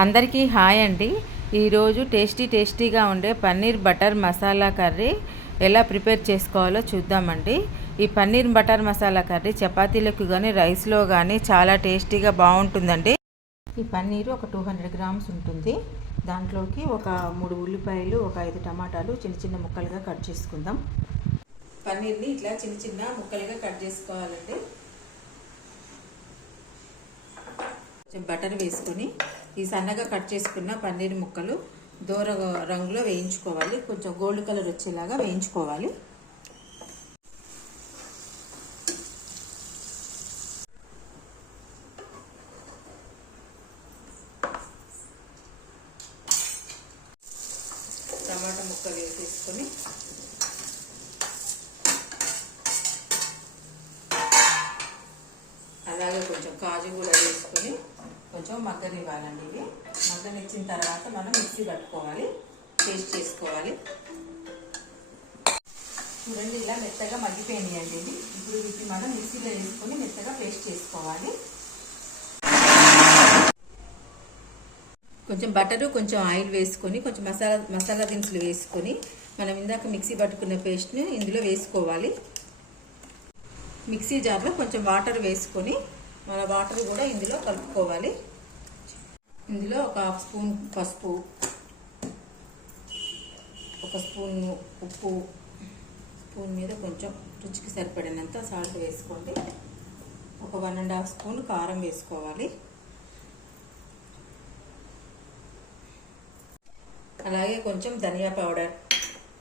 అందరికీ హాయ్ అండి. ఈరోజు టేస్టీగా ఉండే పన్నీర్ బటర్ మసాలా కర్రీ ఎలా ప్రిపేర్ చేసుకోవాలో చూద్దామండి. ఈ పన్నీర్ బటర్ మసాలా కర్రీ చపాతీలకు కానీ రైస్లో కానీ చాలా టేస్టీగా బాగుంటుందండి. ఈ పన్నీరు ఒక 200 గ్రామ్స్ ఉంటుంది. దాంట్లోకి ఒక 3 ఉల్లిపాయలు, ఒక 5 టమాటాలు చిన్న ముక్కలుగా కట్ చేసుకుందాం. పన్నీర్ని ఇట్లా చిన్న ముక్కలుగా కట్ చేసుకోవాలండి. కొంచెం బటర్ వేసుకొని ఈ సన్నగా కట్ చేసుకున్న పన్నీర్ ముక్కలు దూర రంగులో వేయించుకోవాలి. కొంచెం గోల్డ్ కలర్ వచ్చేలాగా వేయించుకోవాలి. టమాటా ముక్కలు వేసేసుకొని అలాగే కొంచెం కాజు కూడా వేసుకొని కొంచెం మగ్గనివ్వాలండి. ఇవి మగ్గనిచ్చిన తర్వాత మనం మిక్సీ పట్టుకోవాలి, పేస్ట్ చేసుకోవాలి. చూడండి, ఇలా మెత్తగా మగ్గిపోయినాయండి ఇవి. ఇప్పుడు వీటిని మనం మిక్సీలో వేసుకొని మెత్తగా పేస్ట్ చేసుకోవాలి. కొంచెం బటరు, కొంచెం ఆయిల్ వేసుకొని కొంచెం మసాలా దినుసులు వేసుకొని మనం ఇందాక మిక్సీ పట్టుకున్న పేస్ట్ని ఇందులో వేసుకోవాలి. మిక్సీ జార్లో కొంచెం వాటర్ వేసుకొని మన వాటర్ కూడా ఇందులో కలుపుకోవాలి. ఇందులో ఒక 1/2 స్పూన్ పసుపు, 1 స్పూన్ ఉప్పు, స్పూన్ మీద కొంచెం రుచికి సరిపడినంత సాల్ట్ వేసుకోండి. ఒక 1.5 స్పూన్ కారం వేసుకోవాలి. అలాగే కొంచెం ధనియా పౌడర్,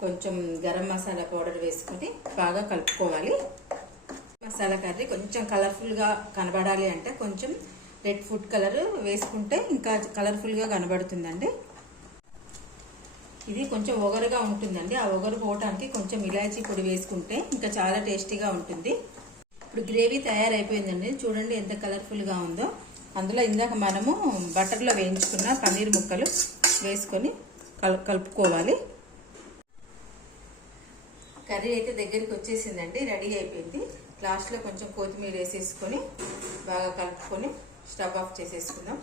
కొంచెం గరం మసాలా పౌడర్ వేసుకొని బాగా కలుపుకోవాలి. మసాలా కర్రీ కొంచెం కలర్ఫుల్గా కనబడాలి అంటే కొంచెం రెడ్ ఫుడ్ కలర్ వేసుకుంటే ఇంకా కలర్ఫుల్గా కనబడుతుందండి. ఇది కొంచెం ఒగరుగా ఉంటుందండి. ఆ ఒగరు పోవటానికి కొంచెం ఇలాచీ పొడి వేసుకుంటే ఇంకా చాలా టేస్టీగా ఉంటుంది. ఇప్పుడు గ్రేవీ తయారైపోయిందండి. చూడండి ఎంత కలర్ఫుల్గా ఉందో. అందులో ఇందాక మనము బటర్లో వేయించుకున్న పన్నీర్ ముక్కలు వేసుకొని కలుపుకోవాలి. కర్రీ అయితే దగ్గరికి వచ్చేసిందండి, రెడీ అయిపోయింది. లాస్ట్లో కొంచెం కొత్తిమీర వేసేసుకొని బాగా కలుపుకొని స్టవ్ ఆఫ్ చేసేసుకుందాం.